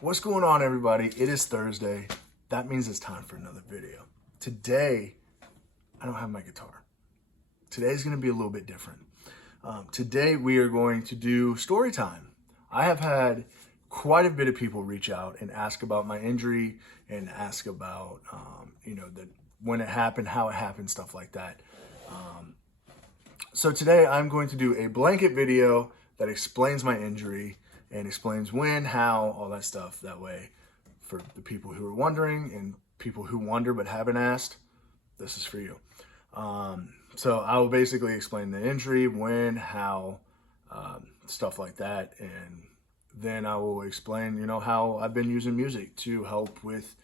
What's going on, everybody? It is Thursday. That means it's time for another video. Today, I don't have my guitar. Today's going to be a little bit different. Today, we are going to do story time. I have had quite a bit of people reach out and ask about my injury and ask about, when it happened, how it happened, stuff like that. So today, I'm going to do a blanket video that explains my injury and explains when, how, all that stuff. That way, for the people who are wondering and people who wonder but haven't asked, this is for you. So I will basically explain the injury, when, how, stuff like that. And then I will explain, how I've been using music to help with,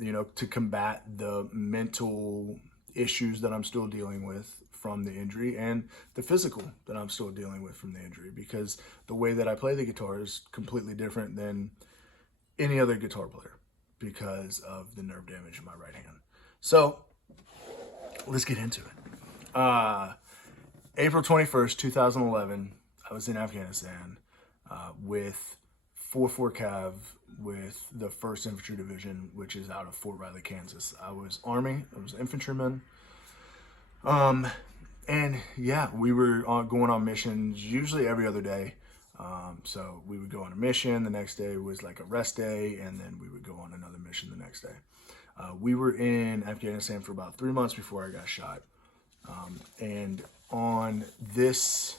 to combat the mental issues that I'm still dealing with from the injury and the physical that I'm still dealing with from the injury, because the way that I play the guitar is completely different than any other guitar player because of the nerve damage in my right hand. So let's get into it. April 21st, 2011, I was in Afghanistan with 4-4 Cav with the 1st Infantry Division, which is out of Fort Riley, Kansas. I was Army, I was infantryman. And yeah, we were going on missions usually every other day. So we would go on a mission, the next day was like a rest day, and then we would go on another mission the next day. We were in Afghanistan for about 3 months before I got shot. And on this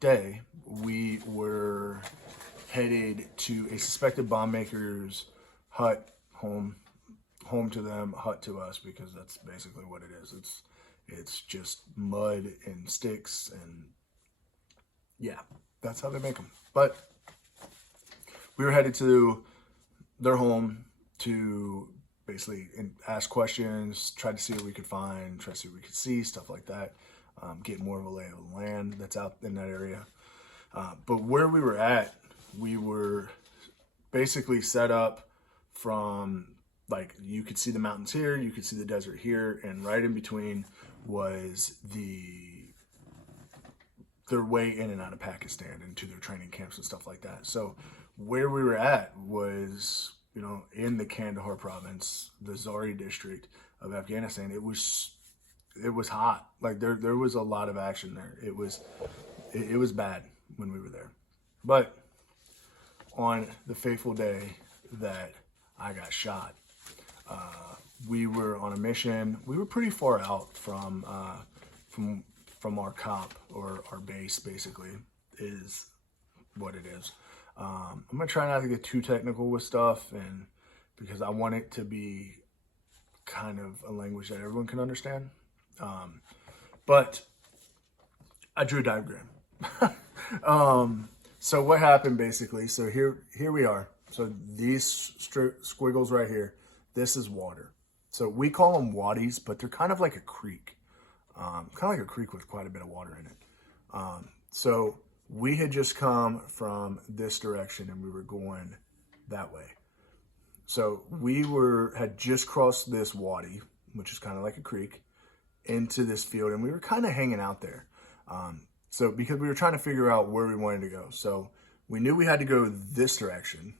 day, we were headed to a suspected bomb maker's hut, home to them, hut to us, because that's basically what it is. It's just mud and sticks, and yeah, that's how they make them. But we were headed to their home to basically ask questions, try to see what we could find, try to see what we could see, stuff like that, get more of a lay of the land that's out in that area. But where we were at, we were basically set up from, like, you could see the mountains here, you could see the desert here, and right in between was their way in and out of Pakistan and to their training camps and stuff like that. So where we were at was, in the Kandahar province, the Zari district of Afghanistan. It was hot. Like there was a lot of action there. It was bad when we were there. But on the fateful day that I got shot, we were on a mission. We were pretty far out from our camp, or our base, basically, is what it is. I'm gonna try not to get too technical with stuff, and because I want it to be kind of a language that everyone can understand. But I drew a diagram. So what happened basically? So here we are. So these squiggles right here, this is water. So we call them wadis, but they're kind of like a creek. Kind of like a creek with quite a bit of water in it. So we had just come from this direction and we were going that way. So we had just crossed this wadi, which is kind of like a creek, into this field, and we were kind of hanging out there. So because we were trying to figure out where we wanted to go. So we knew we had to go this direction,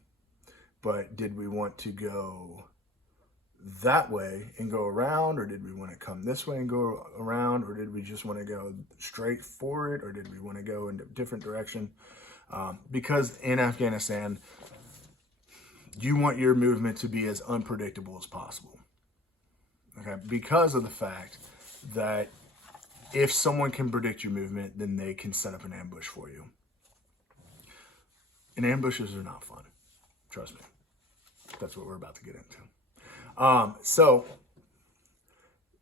but did we want to go that way and go around, or did we want to come this way and go around, or did we just want to go straight for it, or did we want to go in a different direction? Because in Afghanistan, you want your movement to be as unpredictable as possible. Okay, because of the fact that if someone can predict your movement, then they can set up an ambush for you. And ambushes are not fun. Trust me. That's what we're about to get into. So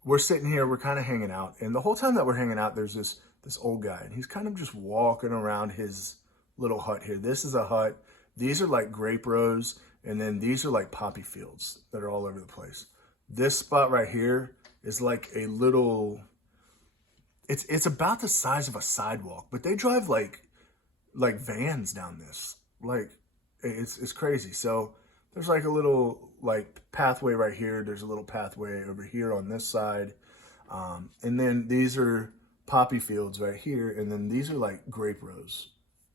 we're sitting here, we're kind of hanging out, and the whole time that we're hanging out, there's this old guy, and he's kind of just walking around his little hut here. This is a hut. These are like grape rows, and then these are like poppy fields that are all over the place. This spot right here is like a little, it's about the size of a sidewalk, but they drive like vans down this. Like it's crazy. So there's like a little pathway right here. There's a little pathway over here on this side. And then these are poppy fields right here. And then these are like grape rows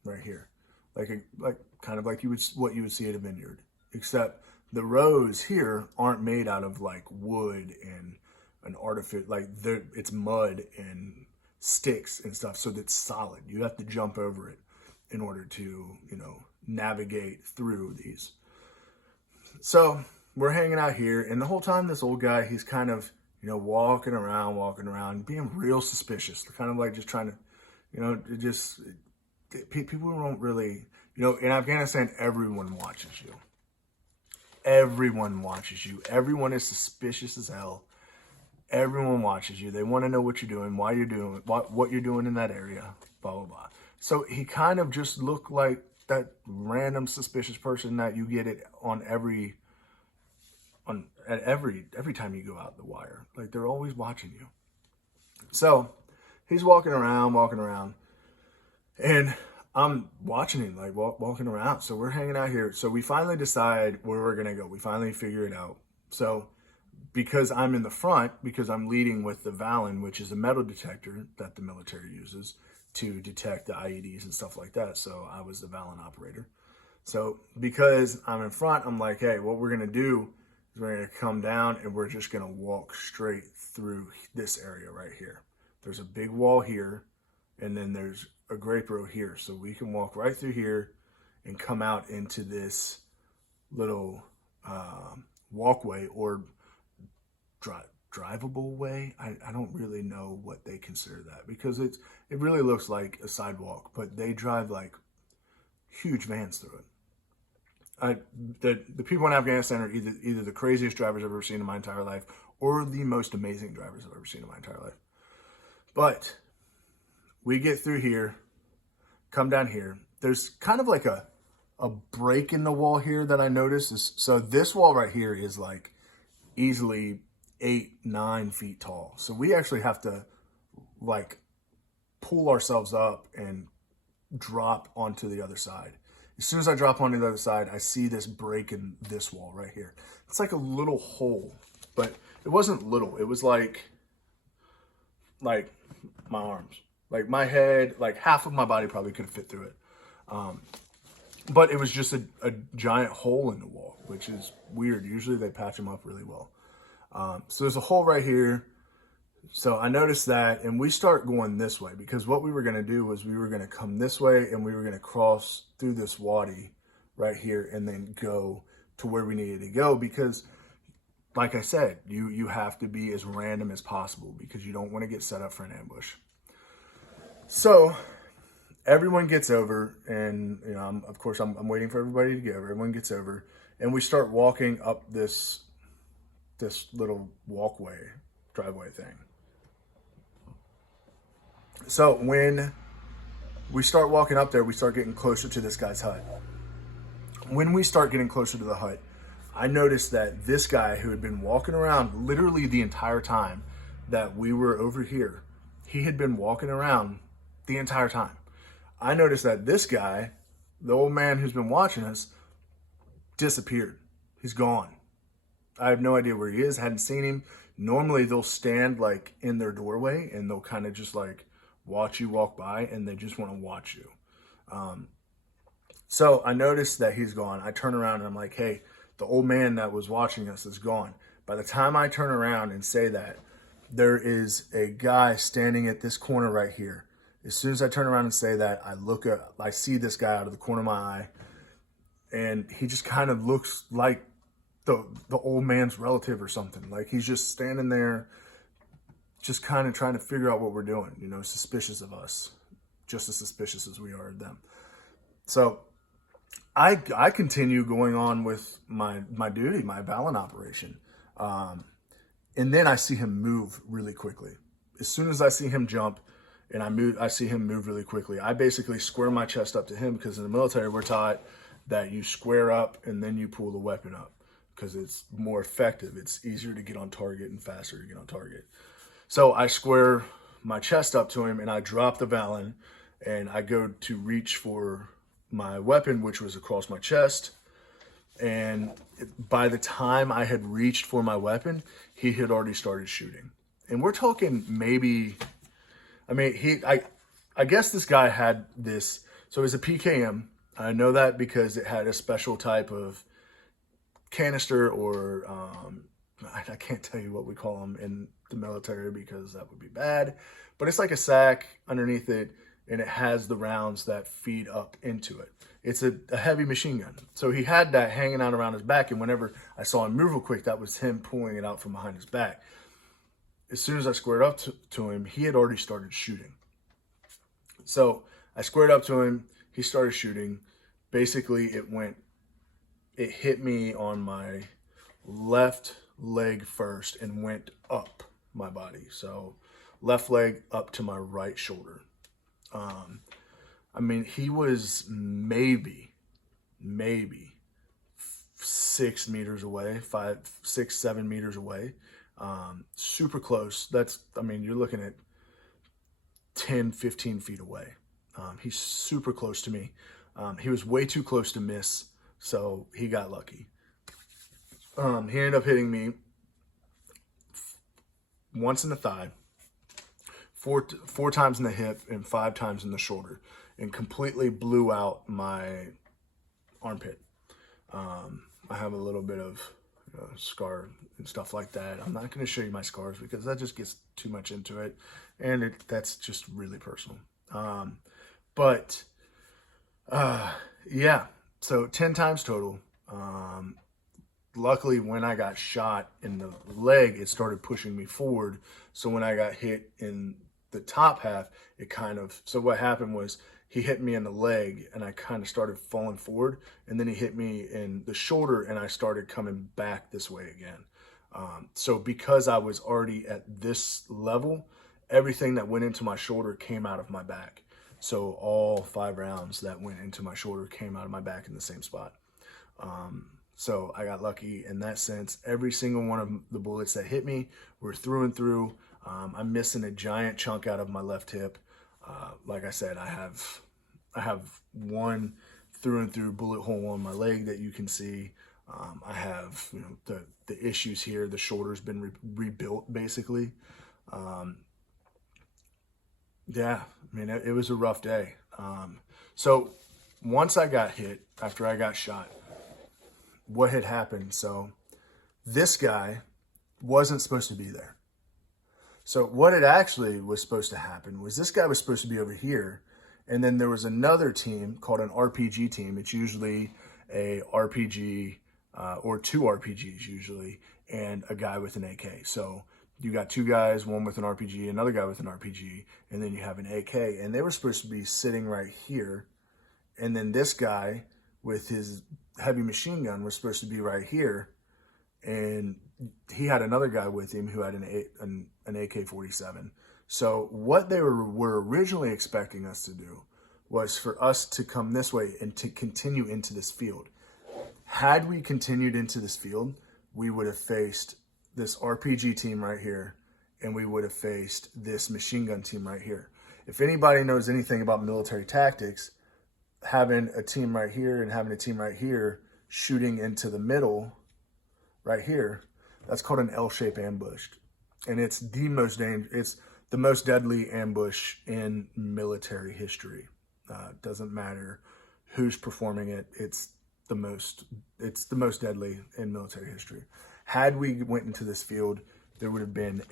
right here. Like kind of like what you would see at a vineyard, except the rows here aren't made out of like wood and an artificial, like it's mud and sticks and stuff, so that's solid. You have to jump over it in order to, navigate through these. So we're hanging out here, and the whole time this old guy, he's kind of, walking around, being real suspicious. They're kind of like just trying to, people don't really, in Afghanistan, everyone watches you. Everyone watches you. Everyone is suspicious as hell. Everyone watches you. They want to know what you're doing, why you're doing, what you're doing in that area, blah, blah, blah. So he kind of just looked like that random suspicious person that you get it on every time you go out the wire. Like, they're always watching you. So he's walking around, and I'm watching him, like, walking around. So we're hanging out here. So we finally decide where we're going to go. We finally figure it out. So because I'm in the front, because I'm leading with the Valen, which is a metal detector that the military uses to detect the IEDs and stuff like that. So I was the Valen operator. So because I'm in front, I'm like, hey, what we're going to do is we're going to come down and we're just going to walk straight through this area right here. There's a big wall here, and then there's a grape row here. So we can walk right through here and come out into this little walkway or drivable way. I don't really know what they consider that, because it really looks like a sidewalk, but they drive like huge vans through it. The people in Afghanistan are either the craziest drivers I've ever seen in my entire life, or the most amazing drivers I've ever seen in my entire life. But we get through here, come down here. There's kind of like a break in the wall here that I noticed. So this wall right here is like easily 8-9 feet tall. So we actually have to like pull ourselves up and drop onto the other side. As soon as I drop onto the other side, I see this break in this wall right here. It's like a little hole, but it wasn't little. It was like my arms, like my head, like half of my body probably could have fit through it. But it was just a giant hole in the wall, which is weird. Usually they patch them up really well. So there's a hole right here. So I noticed that, and we start going this way, because what we were going to do was we were going to come this way and we were going to cross through this wadi right here and then go to where we needed to go, because like I said, you have to be as random as possible because you don't want to get set up for an ambush. So everyone gets over, and of course I'm waiting for everybody to get over. Everyone gets over, and we start walking up this little driveway thing. So when we start walking up there, we start getting closer to this guy's hut. When we start getting closer to the hut, I noticed that this guy who had been walking around literally the entire time that we were over here, he had been walking around the entire time. I noticed that this guy, the old man who's been watching us, disappeared. He's gone. I have no idea where he is. Hadn't seen him. Normally they'll stand like in their doorway and they'll kind of just like watch you walk by, and they just want to watch you. So I noticed that he's gone. I turn around and I'm like, hey, the old man that was watching us is gone. By the time I turn around and say that, there is a guy standing at this corner right here. As soon as I turn around and say that, I see this guy out of the corner of my eye, and he just kind of looks like the old man's relative or something. Like, he's just standing there, just kind of trying to figure out what we're doing, suspicious of us, just as suspicious as we are of them. So I continue going on with my duty, my Valen operation. And then I see him move really quickly. As soon as I see him jump and I see him move really quickly, I basically square my chest up to him, because in the military we're taught that you square up and then you pull the weapon up, because it's more effective. It's easier to get on target and faster to get on target. So I square my chest up to him and I drop the Valen, and I go to reach for my weapon, which was across my chest. And by the time I had reached for my weapon, he had already started shooting. And we're talking maybe, I guess this guy had this, so it was a PKM. I know that because it had a special type of canister, or I can't tell you what we call them in the military because that would be bad, but it's like a sack underneath it, and it has the rounds that feed up into it. It's a heavy machine gun. So he had that hanging out around his back, and whenever I saw him move real quick, that was him pulling it out from behind his back. As soon as I squared up to him, he had already started shooting. So I squared up to him, he started shooting. Basically, it hit me on my left leg first and went up my body. So left leg up to my right shoulder. I mean, he was maybe 6 meters away, 5, 6, 7 meters away. Super close. I mean, you're looking at 10, 15 feet away. He's super close to me. He was way too close to miss, so he got lucky. He ended up hitting me once in the thigh, four times in the hip, and 5 times in the shoulder, and completely blew out my armpit. I have a little bit of scar and stuff like that. I'm not going to show you my scars because that just gets too much into it, and that's just really personal. Yeah, so 10 times total. Luckily, when I got shot in the leg, it started pushing me forward. So when I got hit in the top half, so what happened was he hit me in the leg and I kind of started falling forward, and then he hit me in the shoulder and I started coming back this way again. So because I was already at this level, everything that went into my shoulder came out of my back. So all 5 rounds that went into my shoulder came out of my back in the same spot. So I got lucky in that sense. Every single one of the bullets that hit me were through and through. I'm missing a giant chunk out of my left hip. Like I said, I have one through and through bullet hole on my leg that you can see. I have the issues here. The shoulder's been rebuilt basically. Yeah, I mean, it was a rough day. So once I got hit, after I got shot, what had happened? So this guy wasn't supposed to be there. So what it actually was supposed to happen was this guy was supposed to be over here, and then there was another team called an RPG team. It's usually a RPG or 2 RPGs usually, and a guy with an AK. So you got 2 guys, one with an RPG, another guy with an RPG, and then you have an AK. And they were supposed to be sitting right here, and then this guy with his heavy machine gun was supposed to be right here, and he had another guy with him who had an AK-47. So what they were originally expecting us to do was for us to come this way and to continue into this field. Had we continued into this field, we would have faced this RPG team right here, and we would have faced this machine gun team right here. If anybody knows anything about military tactics, having a team right here and having a team right here shooting into the middle right here, that's called an L-shaped ambush. And it's the most deadly ambush in military history. Doesn't matter who's performing it. It's the most deadly in military history. Had we went into this field, there would have been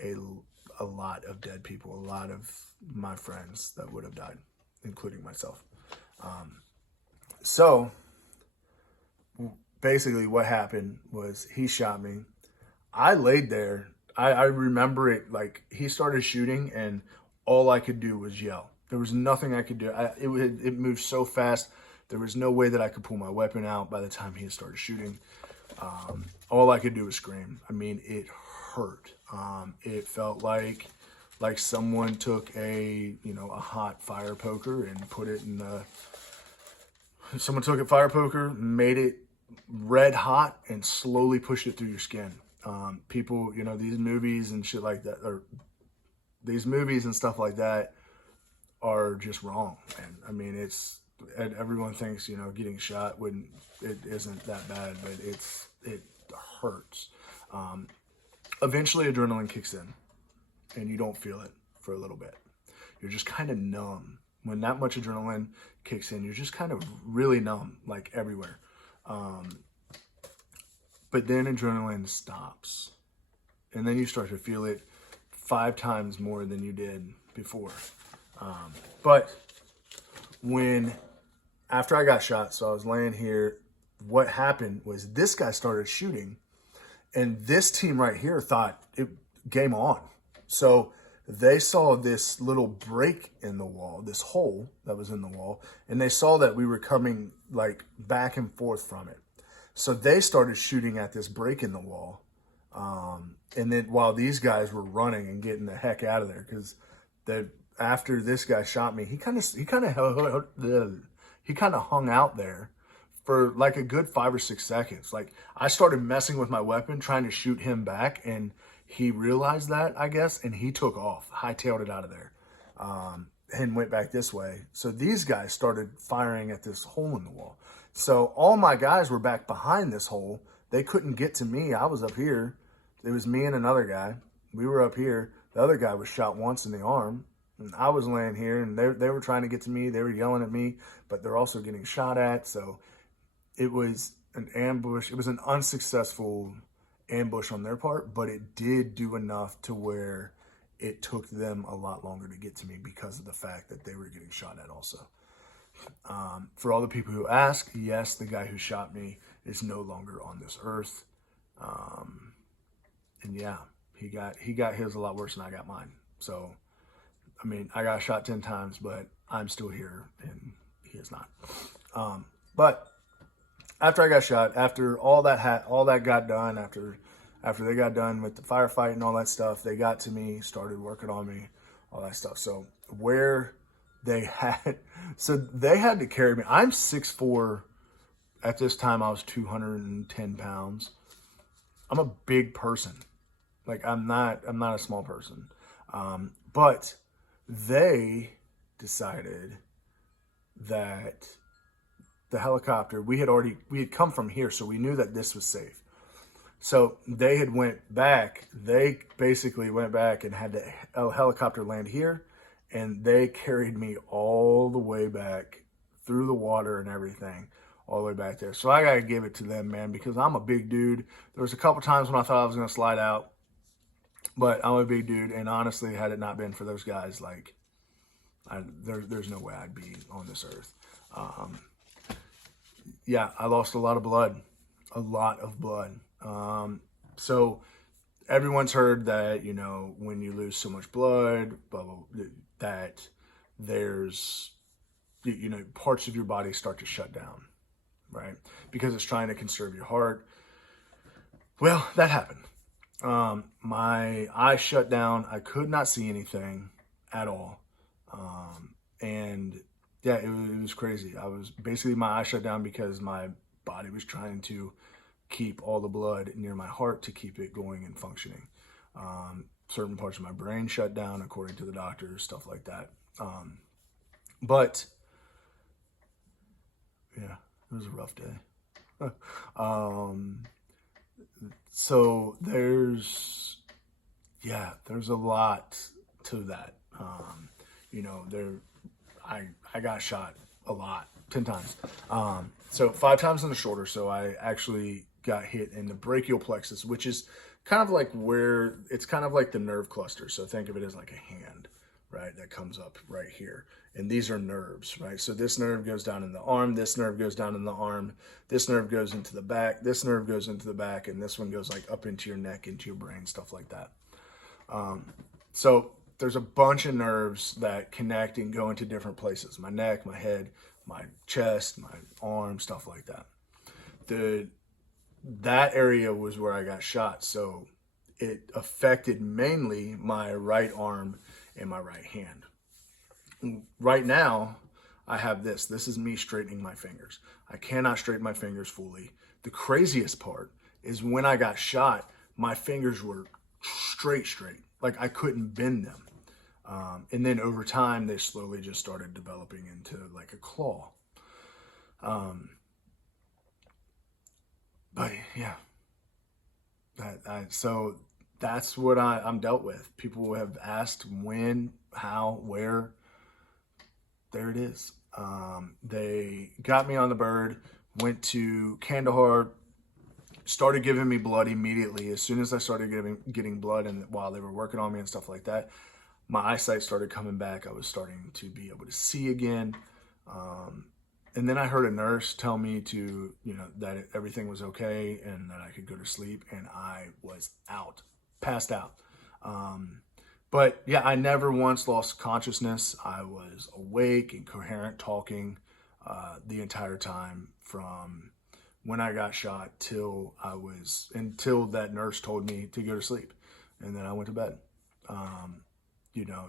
a lot of dead people, a lot of my friends that would have died, including myself. So basically what happened was he shot me. I laid there. I remember it like he started shooting and all I could do was yell. There was nothing I could do. It moved so fast. There was no way that I could pull my weapon out by the time he had started shooting. All I could do was scream. I mean, it hurt. It felt like someone took a hot fire poker and put it in someone took a fire poker, made it red hot, and slowly pushed it through your skin. People, these movies and shit like that, or these movies and stuff like that are just wrong. And I mean, everyone thinks, getting shot it isn't that bad, but it hurts. Eventually adrenaline kicks in and you don't feel it for a little bit. You're just kind of numb When that much adrenaline kicks in, you're just kind of really numb, like everywhere. But then adrenaline stops. And then you start to feel it 5 times more than you did before. But after I got shot, so I was laying here, what happened was this guy started shooting, and this team right here thought it game on. So they saw this little break in the wall, this hole that was in the wall, and they saw that we were coming like back and forth from it. So they started shooting at this break in the wall. And then while these guys were running and getting the heck out of there, because after this guy shot me, he kind of hung out there for like a good 5 or 6 seconds. Like I started messing with my weapon, trying to shoot him back, and he realized that, I guess, and he took off, hightailed it out of there, and went back this way. So these guys started firing at this hole in the wall. So all my guys were back behind this hole. They couldn't get to me. I was up here. It was me and another guy. We were up here. The other guy was shot once in the arm. And I was laying here, and they were trying to get to me. They were yelling at me, but they're also getting shot at. So it was an ambush. It was an unsuccessful ambush on their part, but it did do enough to where it took them a lot longer to get to me because of the fact that they were getting shot at also. For all the people who ask, yes, the guy who shot me is no longer on this earth. And yeah, he got his a lot worse than I got mine. So, I mean, I got shot 10 times, but I'm still here and he is not. But after I got shot, after all that got done, after they got done with the firefight and all that stuff, they got to me, started working on me, all that stuff. So they had to carry me. I'm 6'4". At this time, I was 210 pounds. I'm a big person. Like I'm not a small person. But they decided that the helicopter, we had come from here, so we knew that this was safe. So they basically went back and had a helicopter land here, and they carried me all the way back through the water and everything, all the way back there. So I got to give it to them, man, because I'm a big dude. There was a couple times when I thought I was going to slide out, but I'm a big dude, and honestly, had it not been for those guys, like, there's no way I'd be on this earth. Yeah, I lost a lot of blood. So everyone's heard that, when you lose so much blood, blah, blah, that there's, parts of your body start to shut down, right? Because it's trying to conserve your heart. Well, that happened. My eyes shut down. I could not see anything at all. And yeah, it was crazy. My eyes shut down because my body was trying to keep all the blood near my heart to keep it going and functioning. Certain parts of my brain shut down, according to the doctors, stuff like that. But yeah, it was a rough day. So there's a lot to that. I got shot a lot, 10 times. So 5 times in the shoulder. So I actually got hit in the brachial plexus, which is kind of like it's kind of like the nerve cluster. So think of it as like a hand, right? That comes up right here. And these are nerves, right? So this nerve goes down in the arm. This nerve goes down in the arm. This nerve goes into the back. This nerve goes into the back. And this one goes like up into your neck, into your brain, stuff like that. So there's a bunch of nerves that connect and go into different places. My neck, my head, my chest, my arm, stuff like that. That area was where I got shot. So it affected mainly my right arm and my right hand. Right now, I have this. This is me straightening my fingers. I cannot straighten my fingers fully. The craziest part is when I got shot, my fingers were straight. Like I couldn't bend them. And then over time, they slowly just started developing into like a claw. But yeah, so that's what I'm dealt with. People have asked when, how, where. there it is. They got me on the bird, went to Kandahar, started giving me blood immediately. As soon as I started getting blood, and while they were working on me and stuff like that, my eyesight started coming back. I was starting to be able to see again. And then I heard a nurse tell me to, that everything was okay and that I could go to sleep, and I was out, passed out. But yeah, I never once lost consciousness. I was awake and coherent, talking the entire time from when I got shot until that nurse told me to go to sleep, and then I went to bed.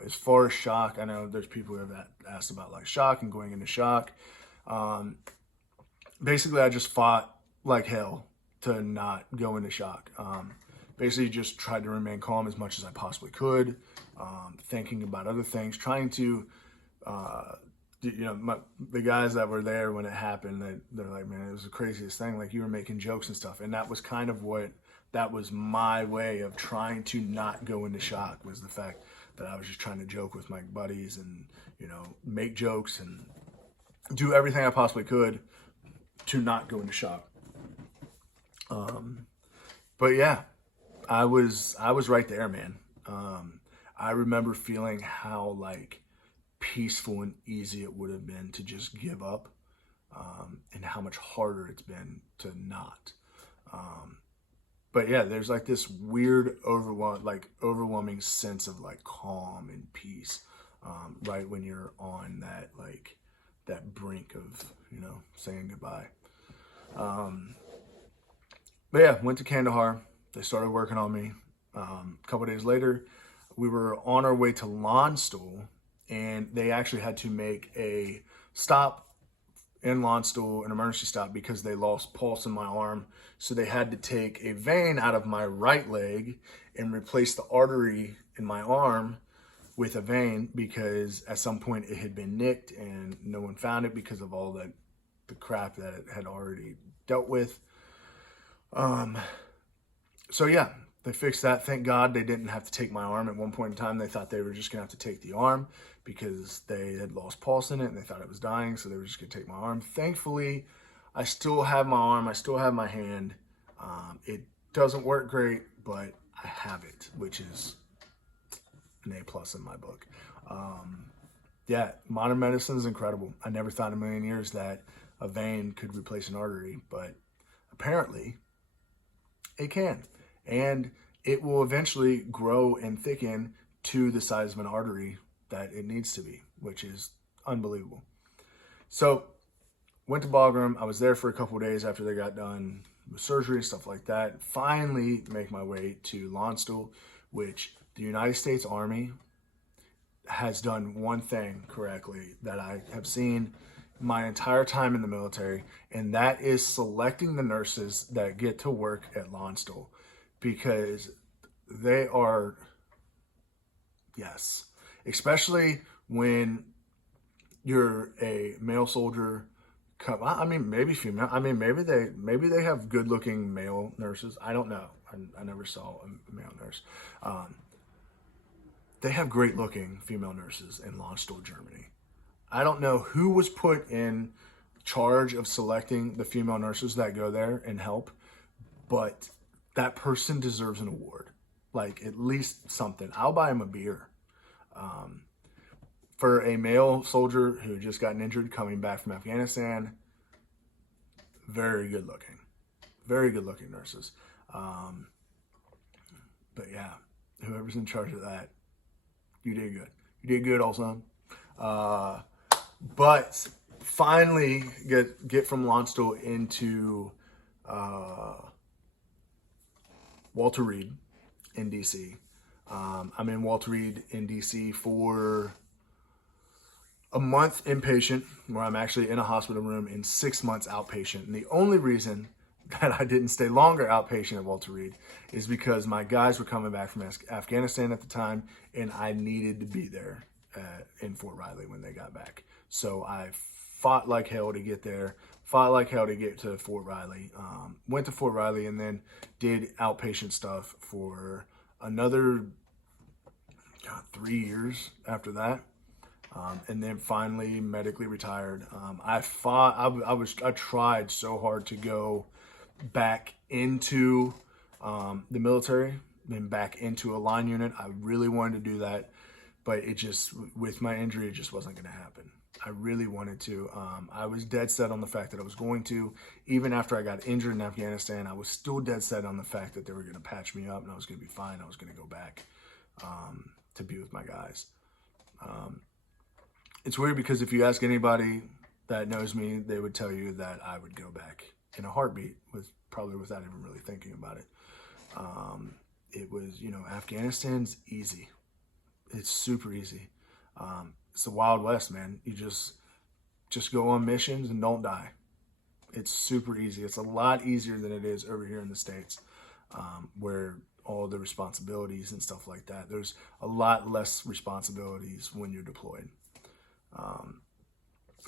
As far as shock, I know there's people who have asked about like shock and going into shock. Basically, I just fought like hell to not go into shock. Basically, just tried to remain calm as much as I possibly could, thinking about other things, trying to, the guys that were there when it happened, they're like, man, it was the craziest thing. Like, you were making jokes and stuff. And that was kind of that was my way of trying to not go into shock, was the fact that I was just trying to joke with my buddies and, make jokes and do everything I possibly could to not go into shock. But yeah, I was right there, man. I remember feeling how like peaceful and easy it would have been to just give up, and how much harder it's been to not. But yeah, there's like this weird overwhelming sense of like calm and peace, right when you're on that brink of, saying goodbye. But yeah, went to Kandahar. They started working on me. A couple days later, we were on our way to Landstuhl, and they actually had to make a stop in Landstuhl, an emergency stop, because they lost pulse in my arm. So they had to take a vein out of my right leg and replace the artery in my arm with a vein, because at some point it had been nicked and no one found it because of all the crap that it had already dealt with. So yeah, they fixed that. Thank God they didn't have to take my arm. At one point in time, they thought they were just gonna have to take the arm because they had lost pulse in it and they thought it was dying, so they were just gonna take my arm. Thankfully, I still have my arm, I still have my hand. It doesn't work great, but I have it, which is an A+ in my book. Yeah, modern medicine is incredible. I never thought in a million years that a vein could replace an artery, but apparently it can. And it will eventually grow and thicken to the size of an artery that it needs to be, which is unbelievable. So went to Bagram. I was there for a couple of days after they got done with surgery and stuff like that. Finally make my way to Landstuhl, which the United States Army has done one thing correctly that I have seen my entire time in the military, and that is selecting the nurses that get to work at Landstuhl, because they are, yes, especially when you're a male soldier. I mean, maybe female. I mean, maybe they have good-looking male nurses. I don't know. I never saw a male nurse. They have great-looking female nurses in Landstuhl, Germany. I don't know who was put in charge of selecting the female nurses that go there and help, but that person deserves an award. Like, at least something. I'll buy him a beer. For a male soldier who just got injured coming back from Afghanistan, very good looking. Very good looking nurses. But yeah, whoever's in charge of that, you did good. You did good, old son. But finally get from Landstuhl into Walter Reed in DC. I'm in Walter Reed in DC for a month inpatient, where I'm actually in a hospital room, in 6 months outpatient. And the only reason that I didn't stay longer outpatient at Walter Reed is because my guys were coming back from Afghanistan at the time, and I needed to be there in Fort Riley when they got back. So I fought like hell to get there, fought like hell to get to Fort Riley, went to Fort Riley, and then did outpatient stuff for another 3 years after that. and then finally medically retired. I tried so hard to go back into the military and back into a line unit. I really wanted to do that, but it just, with my injury, it just wasn't going to happen. I really wanted to. I was dead set on the fact that I was going to. Even after I got injured in Afghanistan, I was still dead set on the fact that they were going to patch me up and I was going to be fine. I was going to go back to be with my guys. It's weird because if you ask anybody that knows me, they would tell you that I would go back in a heartbeat, probably without even really thinking about it. It was, Afghanistan's easy. It's super easy. It's the Wild West, man. You just go on missions and don't die. It's super easy. It's a lot easier than it is over here in the States, where all the responsibilities and stuff like that. There's a lot less responsibilities when you're deployed.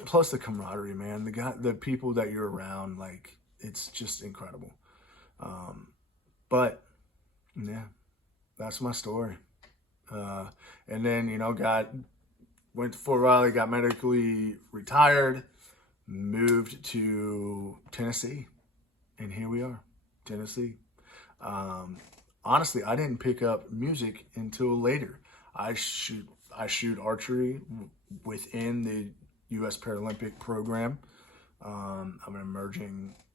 Plus the camaraderie, man. The people that you're around, like, it's just incredible. But yeah, that's my story. And then, went to Fort Riley, got medically retired, moved to Tennessee, and here we are, Tennessee. Honestly, I didn't pick up music until later. I shoot archery within the U.S. Paralympic program. I'm an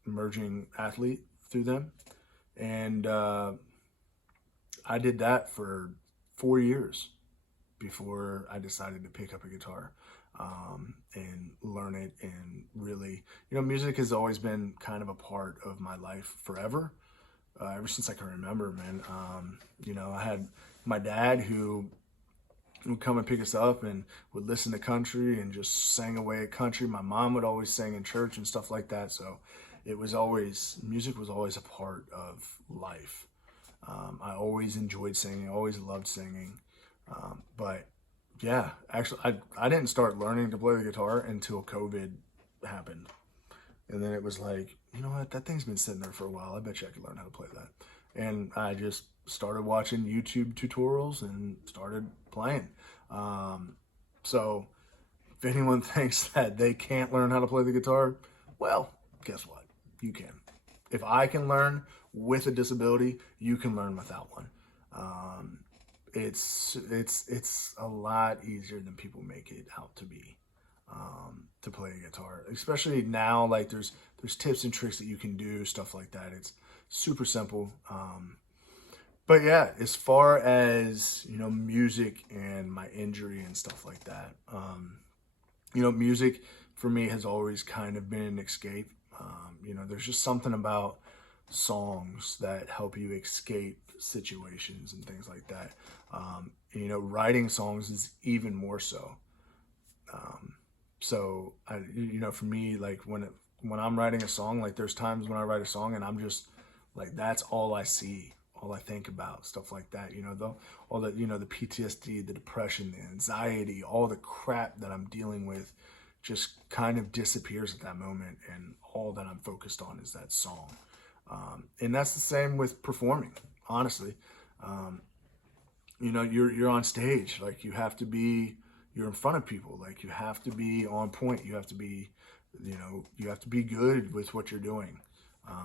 emerging athlete through them, and I did that for 4 years before I decided to pick up a guitar and learn it. And really, music has always been kind of a part of my life forever, ever since I can remember, man. I had my dad who would come and pick us up and would listen to country and just sang away at country. My mom would always sing in church and stuff like that. So music was always a part of life. I always enjoyed singing, always loved singing. But yeah, actually, I didn't start learning to play the guitar until COVID happened. And then it was like, you know what, that thing's been sitting there for a while. I bet you I could learn how to play that. And I just started watching YouTube tutorials and started playing. So if anyone thinks that they can't learn how to play the guitar, well, guess what? You can. If I can learn with a disability, you can learn without one. It's a lot easier than people make it out to be, to play a guitar. Especially now, like there's tips and tricks that you can do, stuff like that. It's super simple. But yeah, as far as, music and my injury and stuff like that, music for me has always kind of been an escape. There's just something about songs that help you escape situations and things like that. Writing songs is even more so. So for me, like when I'm writing a song, like there's times when I write a song and I'm just like, that's all I see, all I think about, stuff like that. All the the PTSD, the depression, the anxiety, all the crap that I'm dealing with just kind of disappears at that moment, and all that I'm focused on is that song. And that's the same with performing, honestly. You're on stage, like you're in front of people, like you have to be on point. You have to be, you have to be good with what you're doing.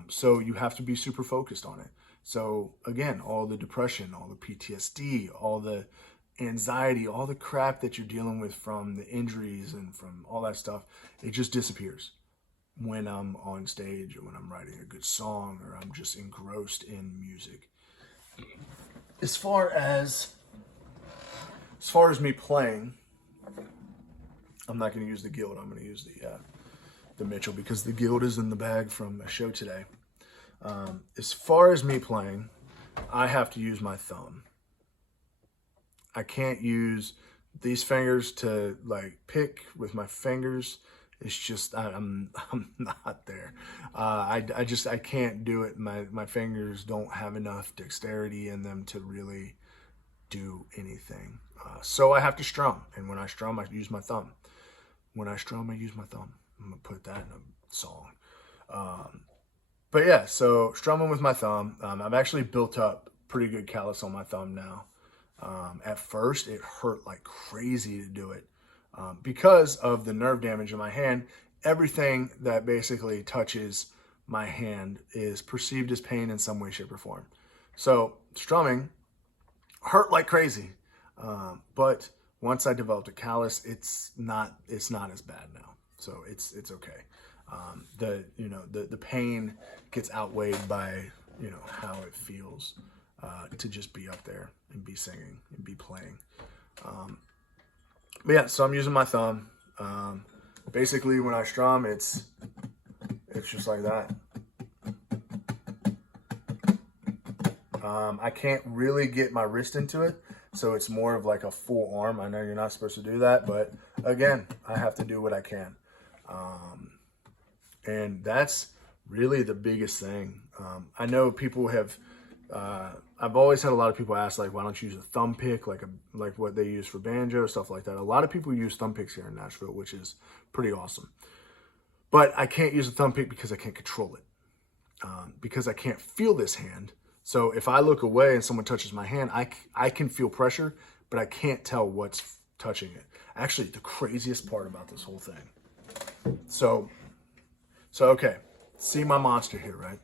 So you have to be super focused on it. So again, all the depression, all the PTSD, all the anxiety, all the crap that you're dealing with from the injuries and from all that stuff, it just disappears when I'm on stage or when I'm writing a good song or I'm just engrossed in music. As far as me playing, I'm not going to use the Guild. I'm going to use the Mitchell because the Guild is in the bag from a show today. As far as me playing, I have to use my thumb. I can't use these fingers to like pick with my fingers. It's just I'm not there. I can't do it. My fingers don't have enough dexterity in them to really do anything. So I have to strum, and when I strum, I use my thumb. When I strum, I use my thumb. I'm gonna put that in a song. But yeah, so strumming with my thumb. I've actually built up pretty good callus on my thumb now. At first, it hurt like crazy to do it. Because of the nerve damage in my hand, everything that basically touches my hand is perceived as pain in some way, shape, or form. So strumming hurt like crazy. But once I developed a callus, it's not as bad now. So it's okay. The pain gets outweighed by, how it feels to just be up there and be singing and be playing. But yeah, so I'm using my thumb. Basically when I strum, it's just like that. I can't really get my wrist into it, so it's more of like a full arm. I know you're not supposed to do that, but again, I have to do what I can. And that's really the biggest thing. I know people have, I've always had a lot of people ask, like, why don't you use a thumb pick, like what they use for banjo, stuff like that. A lot of people use thumb picks here in Nashville, which is pretty awesome. But I can't use a thumb pick because I can't control it, because I can't feel this hand. So if I look away and someone touches my hand, I can feel pressure, but I can't tell what's touching it. Actually, the craziest part about this whole thing. So okay, see my monster here, right?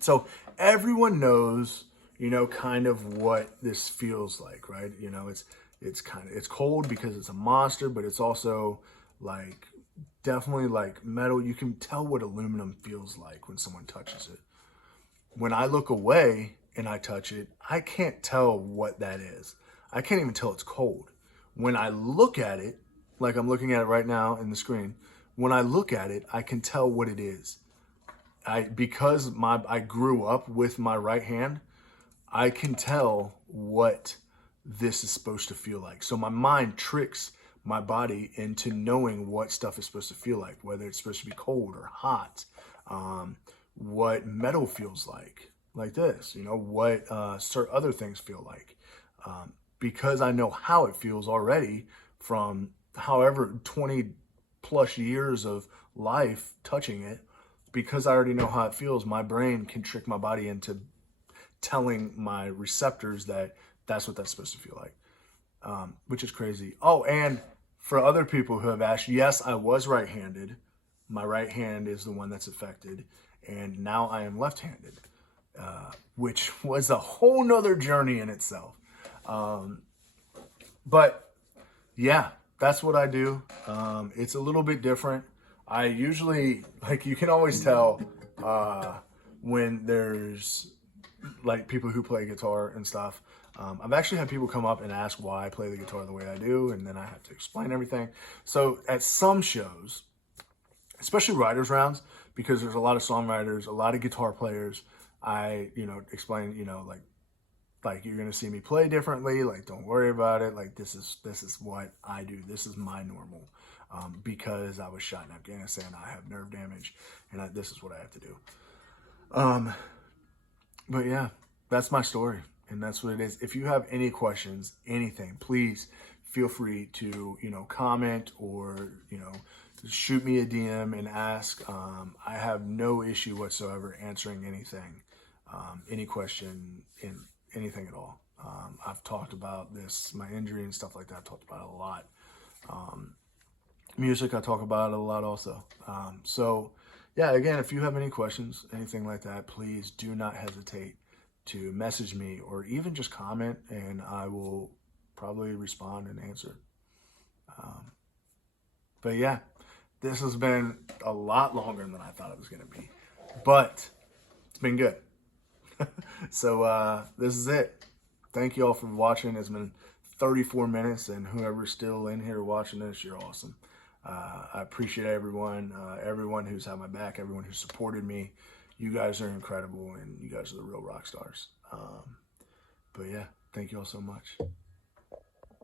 So everyone knows, kind of what this feels like, right? It's cold because it's a monster, but it's also like definitely like metal. You can tell what aluminum feels like when someone touches it. When I look away and I touch it, I can't tell what that is. I can't even tell it's cold. When I look at it, like I'm looking at it right now in the screen, when I look at it, I can tell what it is. Because I grew up with my right hand, I can tell what this is supposed to feel like. So my mind tricks my body into knowing what stuff is supposed to feel like, whether it's supposed to be cold or hot, what metal feels like this, what certain other things feel like. Because I know how it feels already from however 20 plus years of life touching it, because I already know how it feels, my brain can trick my body into telling my receptors that that's what that's supposed to feel like, which is crazy. Oh, and for other people who have asked, yes, I was right-handed. My right hand is the one that's affected, and now I am left-handed, which was a whole nother journey in itself. But yeah, that's what I do. It's a little bit different. I usually, like, you can always tell when there's like people who play guitar and stuff. I've actually had people come up and ask why I play the guitar the way I do, and then I have to explain everything. So at some shows, especially writers rounds, because there's a lot of songwriters, a lot of guitar players, I, explain, like you're going to see me play differently. Like, don't worry about it. Like, this is what I do. This is my normal, because I was shot in Afghanistan. I have nerve damage, and this is what I have to do. But yeah, that's my story, and that's what it is. If you have any questions, anything, please feel free to, comment or, shoot me a DM and ask. I have no issue whatsoever answering anything, any question, in anything at all. I've talked about this, my injury and stuff like that. I've talked about it a lot. Music, I talk about it a lot also. So yeah, again, if you have any questions, anything like that, please do not hesitate to message me or even just comment, and I will probably respond and answer. But yeah, this has been a lot longer than I thought it was going to be, but it's been good. So this is it. Thank you all for watching. It's been 34 minutes, and whoever's still in here watching this, you're awesome. I appreciate everyone who's had my back, everyone who supported me. You guys are incredible, and you guys are the real rock stars. But yeah, thank you all so much.